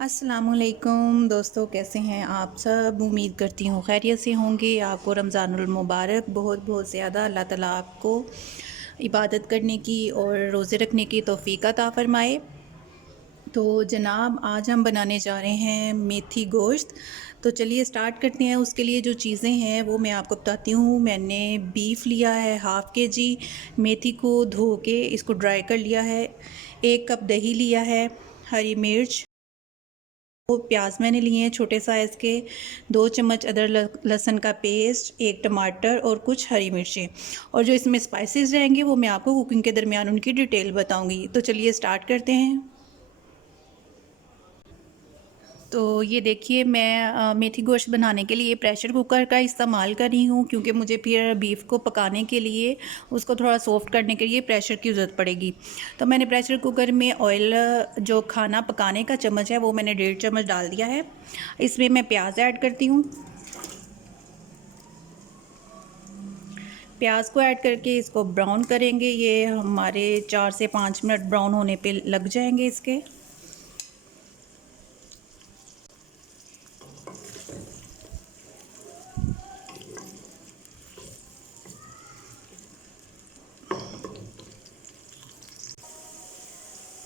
अस्सलामुअलैकुम दोस्तों, कैसे हैं आप सब। उम्मीद करती हूँ खैरियत से होंगे। आपको रमज़ानुल मुबारक बहुत बहुत ज़्यादा। अल्लाह ताला आपको इबादत करने की और रोज़े रखने की तौफ़ीक अता फ़रमाए। तो जनाब, आज हम बनाने जा रहे हैं मेथी गोश्त। तो चलिए स्टार्ट करते हैं। उसके लिए जो चीज़ें हैं वो मैं आपको बताती हूँ। मैंने बीफ लिया है हाफ़ के जी, मेथी को धो के इसको ड्राई कर लिया है, 1 कप दही लिया है, हरी मिर्च, वो प्याज मैंने लिए हैं छोटे साइज़ के, 2 चम्मच अदरक लहसुन का पेस्ट, 1 टमाटर और कुछ हरी मिर्चें। और जो इसमें स्पाइसेस रहेंगे वो मैं आपको कुकिंग के दरमियान उनकी डिटेल बताऊंगी। तो चलिए स्टार्ट करते हैं। तो ये देखिए, मैं मेथी गोश्त बनाने के लिए प्रेशर कुकर का इस्तेमाल कर रही हूँ, क्योंकि मुझे फिर बीफ को पकाने के लिए उसको थोड़ा सॉफ्ट करने के लिए प्रेशर की ज़रूरत पड़ेगी। तो मैंने प्रेशर कुकर में ऑयल, जो खाना पकाने का चम्मच है, वो मैंने 1.5 चम्मच डाल दिया है। इसमें मैं प्याज ऐड करती हूँ। प्याज को ऐड करके इसको ब्राउन करेंगे। ये हमारे 4 से 5 मिनट ब्राउन होने पे लग जाएंगे इसके।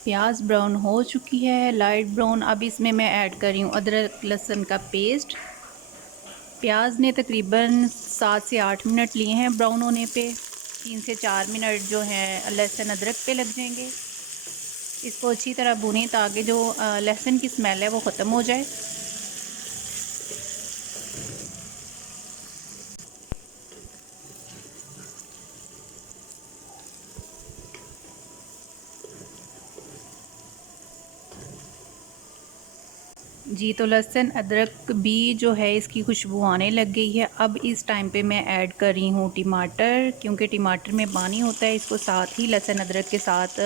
प्याज ब्राउन हो चुकी है, लाइट ब्राउन। अब इसमें मैं ऐड कर रही हूँ अदरक लहसुन का पेस्ट। प्याज ने तकरीबन 7 से 8 मिनट लिए हैं ब्राउन होने पे। 3 से 4 मिनट जो है लहसुन अदरक पे लग जाएंगे। इसको अच्छी तरह भूनें ताकि जो लहसुन की स्मेल है वो ख़त्म हो जाए। जी, तो लहसुन अदरक भी जो है इसकी खुशबू आने लग गई है। अब इस टाइम पे मैं ऐड कर रही हूँ टमाटर, क्योंकि टमाटर में पानी होता है। इसको साथ ही लहसुन अदरक के साथ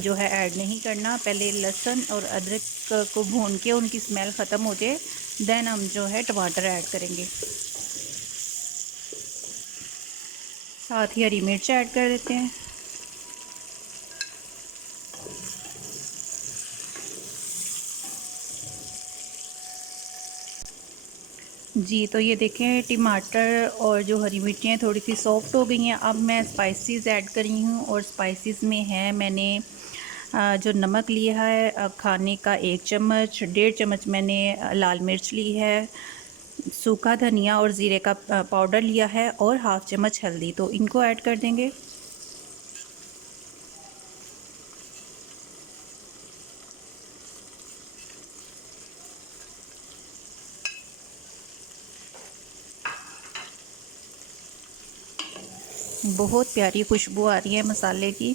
जो है ऐड नहीं करना। पहले लहसुन और अदरक को भून के उनकी स्मेल ख़त्म हो जाए, देन हम जो है टमाटर ऐड करेंगे। साथ ही हरी मिर्च ऐड कर देते हैं। जी, तो ये देखें, टमाटर और जो हरी मिर्चियाँ थोड़ी सी सॉफ्ट हो गई हैं। अब मैं स्पाइसेस ऐड कर रही हूँ, और स्पाइसेस में है मैंने जो नमक लिया है खाने का 1 चम्मच, 1.5 चम्मच मैंने लाल मिर्च ली है, सूखा धनिया और ज़ीरे का पाउडर लिया है, और हाफ़ चम्मच हल्दी। तो इनको ऐड कर देंगे। बहुत प्यारी खुशबू आ रही है मसाले की।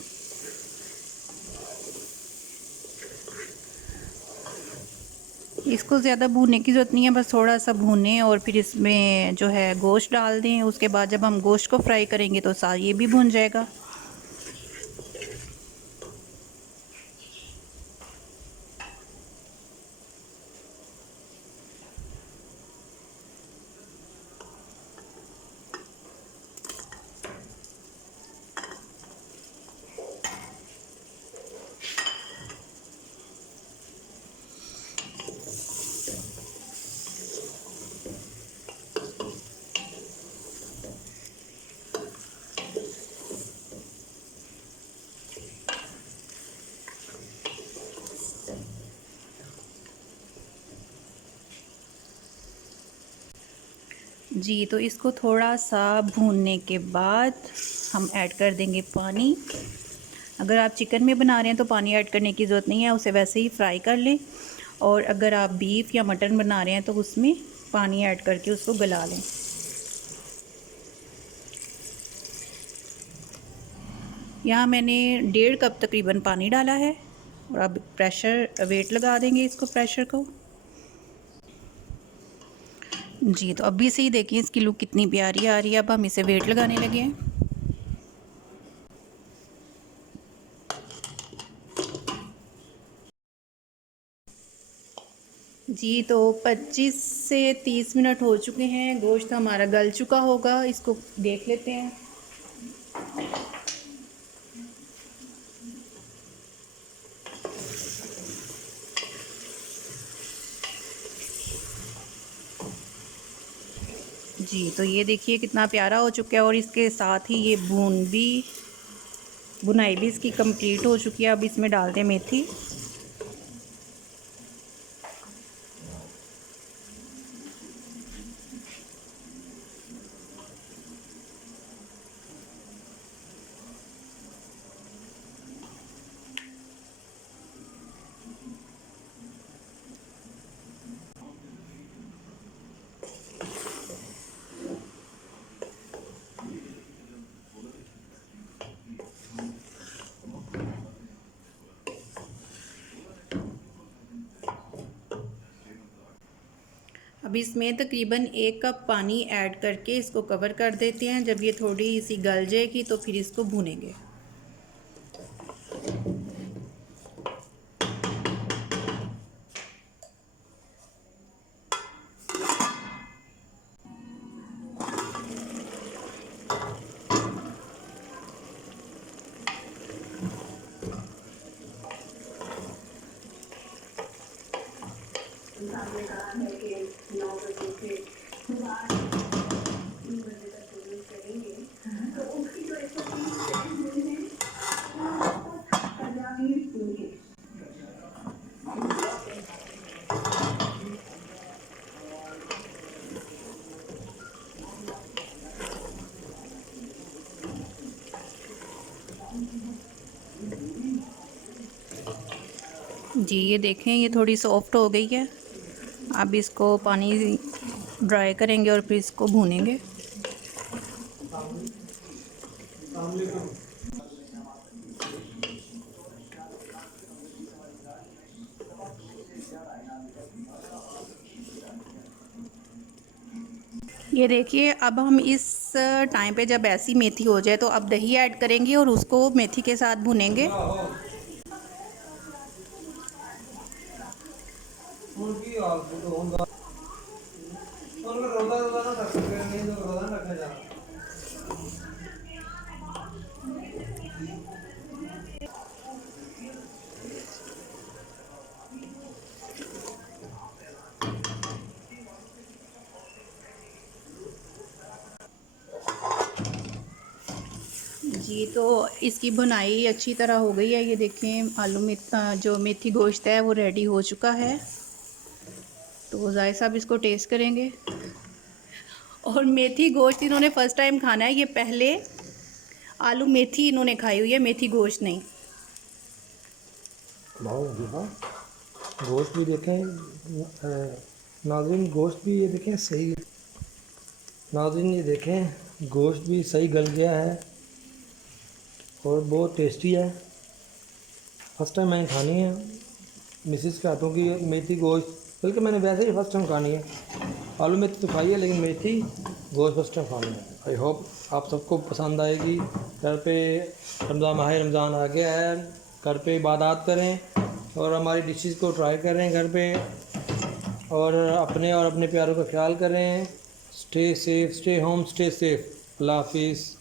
इसको ज़्यादा भूनने की ज़रूरत नहीं है, बस थोड़ा सा भूनें और फिर इसमें जो है गोश्त डाल दें। उसके बाद जब हम गोश्त को फ्राई करेंगे तो साथ ये भी भून जाएगा। जी, तो इसको थोड़ा सा भूनने के बाद हम ऐड कर देंगे पानी। अगर आप चिकन में बना रहे हैं तो पानी ऐड करने की ज़रूरत नहीं है, उसे वैसे ही फ्राई कर लें। और अगर आप बीफ या मटन बना रहे हैं तो उसमें पानी ऐड करके उसको गला लें। यहाँ मैंने 1.5 कप तकरीबन पानी डाला है। और अब प्रेशर वेट लगा देंगे इसको, प्रेशर को। जी, तो अभी से ही देखिए इसकी लुक कितनी प्यारी आ रही है। अब हम इसे वेट लगाने लगे हैं। जी, तो 25 से 30 मिनट हो चुके हैं। गोश्त हमारा गल चुका होगा, इसको देख लेते हैं। जी, तो ये देखिए कितना प्यारा हो चुका है और इसके साथ ही ये बुनाई भी इसकी कंप्लीट हो चुकी है। अब इसमें डाल दें मेथी। अब इसमें तकरीबन 1 कप पानी ऐड करके इसको कवर कर देते हैं। जब ये थोड़ी सी गल जाएगी तो फिर इसको भूनेंगे। जी, ये देखें ये थोड़ी सॉफ्ट हो गई है। अब इसको पानी ड्राई करेंगे और फिर इसको भूनेंगे। ये देखिए अब हम इस टाइम पे जब ऐसी मेथी हो जाए तो अब दही ऐड करेंगे और उसको मेथी के साथ भुनेंगे। जी, तो इसकी भुनाई अच्छी तरह हो गई है। ये देखें जो मेथी गोश्त है वो रेडी हो चुका है। तो ज़ाहिर साहब इसको टेस्ट करेंगे। और मेथी गोश्त इन्होंने फ़र्स्ट टाइम खाना है। ये पहले आलू मेथी इन्होंने खाई हुई है, मेथी गोश्त नहीं। गोश्त भी देखें नाज़रीन, गोश्त भी ये देखें सही। नाज़रीन ये देखें गोश्त भी सही गल गया है और बहुत टेस्टी है। फर्स्ट टाइम मैंने खानी है मिसिस के हाथों की मेथी गोश्त, बल्कि मैंने वैसे ही फर्स्ट टाइम खानी है। आलू मेथी तो खाई है लेकिन मेथी गोश्त फर्स्ट टाइम खानी है। आई होप आप सबको पसंद आएगी। घर पे माह रमज़ान आ गया है, घर पे इबादत करें और हमारी डिशेस को ट्राई करें घर पे, और अपने प्यारों का ख्याल करें। Stay safe, stay home, stay safe. अल्लाह हाफिज़।